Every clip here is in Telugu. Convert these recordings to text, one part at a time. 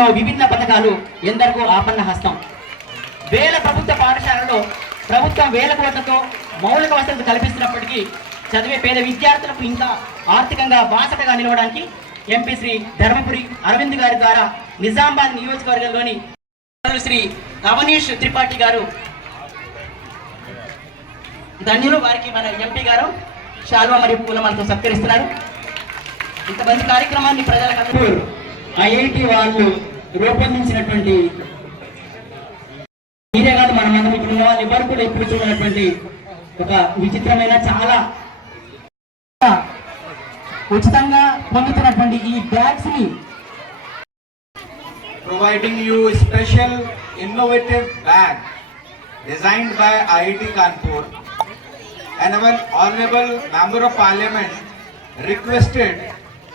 విభిన్న పథకాలు ఎందరికో ఆపన్న హస్తం. వేల ప్రభుత్వ పాఠశాలలో ప్రభుత్వం వేల కోట్లతో మౌలిక వసతులు కల్పిస్తున్నప్పటికీ చదివే పేద విద్యార్థులకు ఇంకా ఆర్థికంగా బాసటగా నిలవడానికి ఎంపీ శ్రీ ధర్మపురి అరవింద్ గారి ద్వారా నిజామాబాద్ నియోజకవర్గంలోని శ్రీ అవనీష్ త్రిపాఠి గారు ధన్యులు. వారికి మన ఎంపీ గారు శాల్వా మరియు పూలమాలతో సత్కరిస్తున్నారు. ఇంత మంచి కార్యక్రమాన్ని ప్రజలకు ఐఐటి వాళ్ళు రూపొందించినటువంటి మీరే కాదు మనమందరం ఇప్పుడు ఉన్న వాళ్ళు ఎవరు కూడా ఎప్పుడు చూడనటువంటి ఒక విచిత్రమైన చాలా ఉచితంగా పొందుతున్నటువంటి ఈ బ్యాగ్స్ని providing you special innovative bag design by IIT Kanpur and our honourable member of parliament requested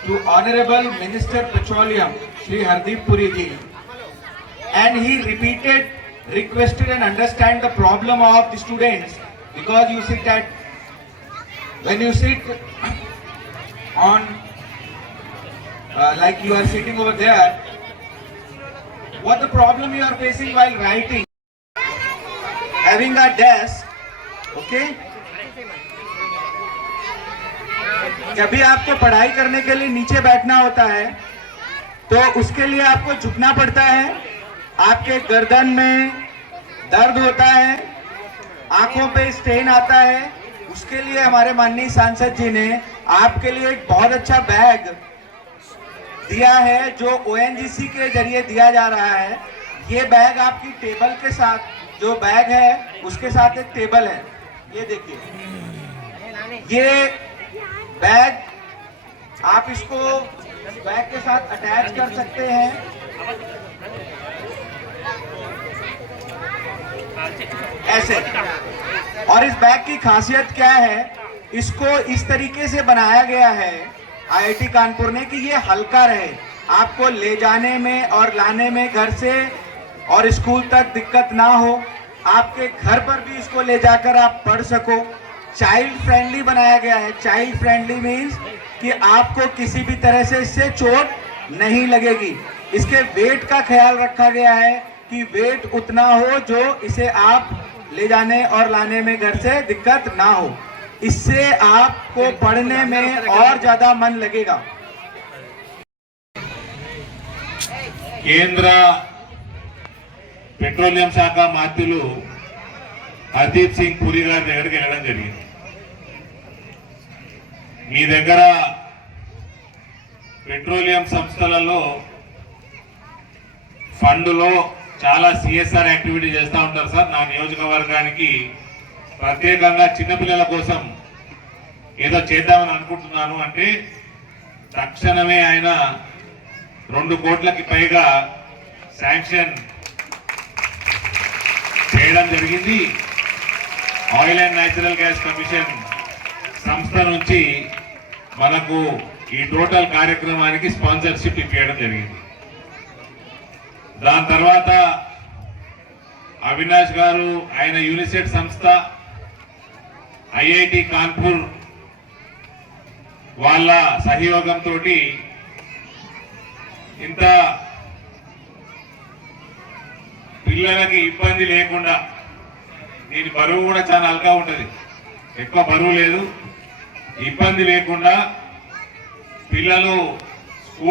to honorable minister petroleum Shri Hardeep Puri ji. And he repeated requested and understand the problem of the students because you sit at when you sit on uh, like you are sitting over there what the problem you are facing while writing having a desk okay जब आपको पढ़ाई करने के लिए नीचे बैठना होता है तो उसके लिए आपको झुकना पड़ता है। आपके गर्दन में दर्द होता है, आँखों पे स्ट्रेन आता है। उसके लिए हमारे माननीय सांसद जी ने आपके लिए एक बहुत अच्छा बैग दिया है, जो ओएनजीसी के ज़रिए दिया जा रहा है। ये बैग आपकी टेबल के साथ, जो बैग है, उसके साथ एक टेबल है। ये देखिए। ये बैग, आप इसको बैग के साथ अटैच कर सकते हैं। ऐसे। और इस बैग की खासियत क्या है? इसको इस तरीके से बनाया गया है आईआईटी कानपुर ने कि ये हल्का रहे। आपको ले जाने में और लाने में घर से और स्कूल तक दिक्कत ना हो। आपके घर पर भी इसको ले जाकर आप पढ़ सको। चाइल्ड फ्रेंडली बनाया गया है चाइल्ड फ्रेंडली मीन्स कि आपको किसी भी तरह से इससे चोट नहीं लगेगी इसके वेट का ख्याल रखा गया है कि वेट उतना हो जो इसे आप ले जाने और लाने में घर से दिक्कत ना हो इससे आपको पढ़ने में और ज्यादा मन लगेगा కేంద్ర పెట్రోలియం శాఖ మంత్రులు హర్దీప్ సింగ్ పురి గారి దగ్గరికి వెళ్ళడం జరిగింది మీ దగ్గర పెట్రోలియం సంస్థలలో ఫండ్లో చాలా సిఎస్ఆర్ యాక్టివిటీ చేస్తూ ఉంటారు సార్. నా నియోజకవర్గానికి ప్రత్యేకంగా చిన్నపిల్లల కోసం ఏదో చేద్దామని అనుకుంటున్నాను అంటే తక్షణమే ఆయన రెండు కోట్లకి పైగా శాంక్షన్ చేయడం జరిగింది. Oil and natural gas commission సంస్థ నుంచి మనకు ఈ టోటల్ కార్యక్రమానికి స్పాన్సర్షిప్ ఇప్పించడం జరిగింది. దాని తర్వాత అవినాష్ గారు ఆయన యూనిసెట్ సంస్థ ఐఐటి కాన్పూర్ వాళ్ళ సహయోగంతో ఇంత పిల్లలకి ఇబ్బంది లేకుండా దీని బరువు కూడా చాలా అల్గా ఉంటుంది. ఎక్కువ బరువు లేదు. ఇబ్బంది లేకుండా పిల్లలు